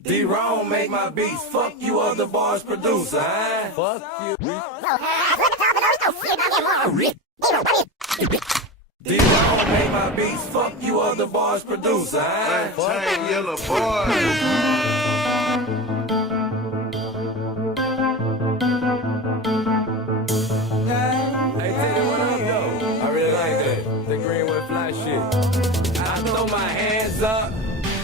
D-Ron make my beats, fuck you other bars producer, huh? Fuck you. D-Ron make my beats, fuck you other bars producer, huh? Fuck Yellow Boy. Hey, tell you what up, though. I really like that. The Greenwood Fly shit. I throw my hands up,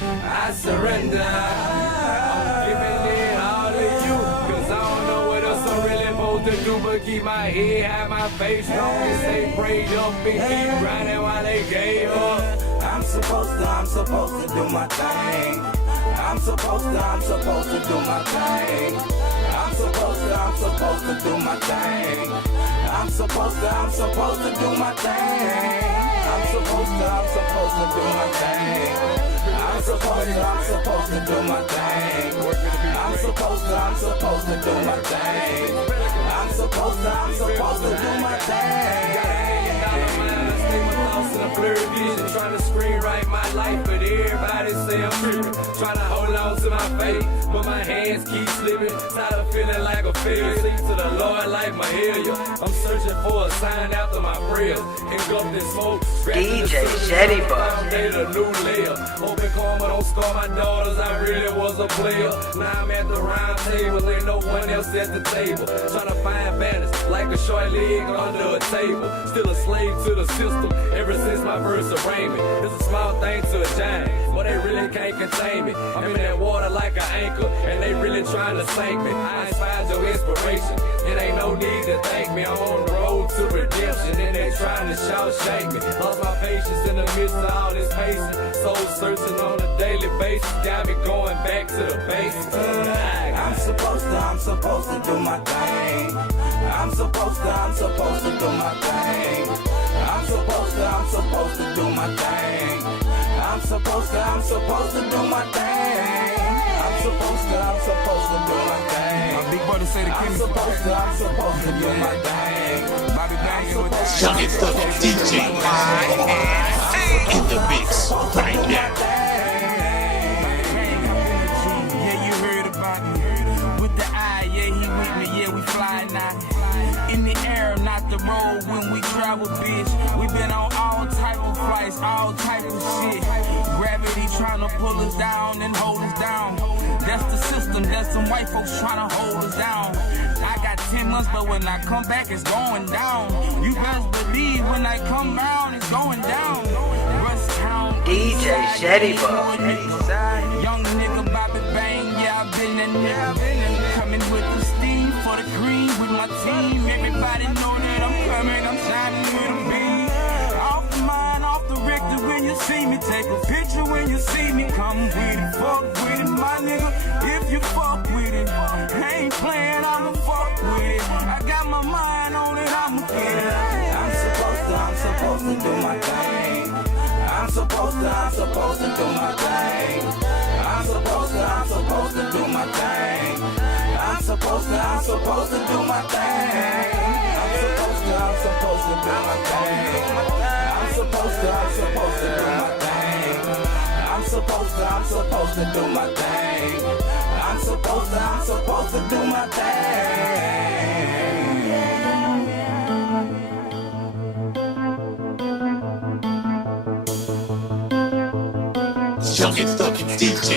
I surrender. I'm giving it all to you, cause I don't know what else I'm really supposed to do but keep my head high, my face strong, and stay prayed up and keep grinding while they gave up. I'm supposed to do my thing. I'm supposed to do my thing. I'm supposed to do my thing. I'm supposed to do my thing. I'm supposed to do my thing. I'm supposed to do my thing. I'm supposed to do my thing. I'm supposed to do my thing. In a blurry vision, trying to screen write my life, but everybody say I'm tripping. Trying to hold on to my faith, but my hands keep slipping. Tired of feeling like a failure. Sing to the Lord like my healer. I'm searching for a sign after my prayers. Engulfed in smoke, DJ Shetty Bug. Made a new layer. Hoping karma don't scar my daughters. I really was a player. Now I'm at the round table, ain't no one else at the table. Trying to find balance like a short leg under a table. Still a slave to the system. Ever since my verse arraignment, it's a small thing to a giant, but they really can't contain me. I'm in that water like an anchor, and they really trying to sink me. I inspired your inspiration, it ain't no need to thank me. I'm on the road to redemption, and they trying to shout shake me. Lost my patience in the midst of all this pacing. Soul searching on a daily basis, got me going back to the basics. I'm supposed to do my thing. I'm supposed to do my thing. I'm supposed to do my thing. I'm supposed to do my thing. I'm supposed to do my thing. My big brother say the I'm supposed to do my thing. Bobby banging with that. Young and Thuggy DJ in the mix right now. Yeah, you heard about me. With the eye, yeah, he with me, yeah, we flying now. In the air, not the road when we travel, bitch. We been on all type of flights, all type of shit. Gravity trying to pull us down and hold us down. That's the system, that's some white folks trying to hold us down. I got 10 months, but when I come back, it's going down. You best believe when I come round, it's going down. Rush Town, DJ Shetty Bug. young nigga Bobby Bang, yeah, I've been in there. Coming with the steam for the green with my team. Everybody know that I'm coming, I'm shining with a beam. Off the mind, off the Richter when you see me. Take a picture when you see me. Come with it, fuck with it, my nigga. If you fuck with it, I ain't playing, I'ma fuck with it. I got my mind on it, I'ma get it. I'm supposed to do my thing. I'm supposed to do my thing. I'm supposed to do my thing. I'm supposed to do my thing. I'm supposed to do my thing. I'm supposed to do my thing. I'm supposed to do my thing. I'm supposed to do my thing. Young and Thuggy DJ